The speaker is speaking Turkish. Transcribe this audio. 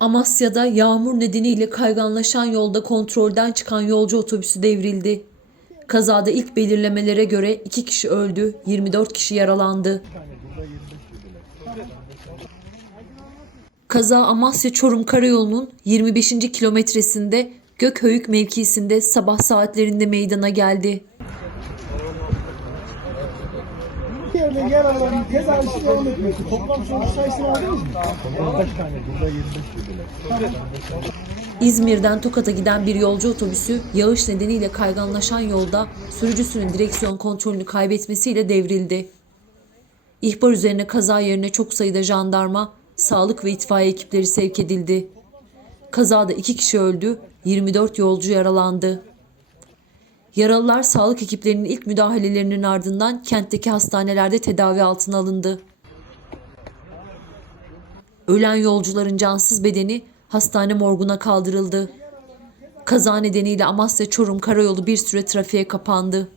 Amasya'da yağmur nedeniyle kayganlaşan yolda kontrolden çıkan yolcu otobüsü devrildi. Kazada ilk belirlemelere göre 2 kişi öldü, 24 kişi yaralandı. Kaza Amasya Çorum Karayolu'nun 25. kilometresinde Gökhöyük mevkisinde sabah saatlerinde meydana geldi. Yerden yer alan ceza işi devam etmesi. Toplam sonuç sayısını aldınız mı? Kaç tane? Burada 25 dediler. İzmir'den Tokat'a giden bir yolcu otobüsü yağış nedeniyle kayganlaşan yolda sürücüsünün direksiyon kontrolünü kaybetmesiyle devrildi. İhbar üzerine kaza yerine çok sayıda jandarma, sağlık ve itfaiye ekipleri sevk edildi. Kazada iki kişi öldü, 24 yolcu yaralandı. Yaralılar sağlık ekiplerinin ilk müdahalelerinin ardından kentteki hastanelerde tedavi altına alındı. Ölen yolcuların cansız bedeni hastane morguna kaldırıldı. Kaza nedeniyle Amasya-Çorum karayolu bir süre trafiğe kapandı.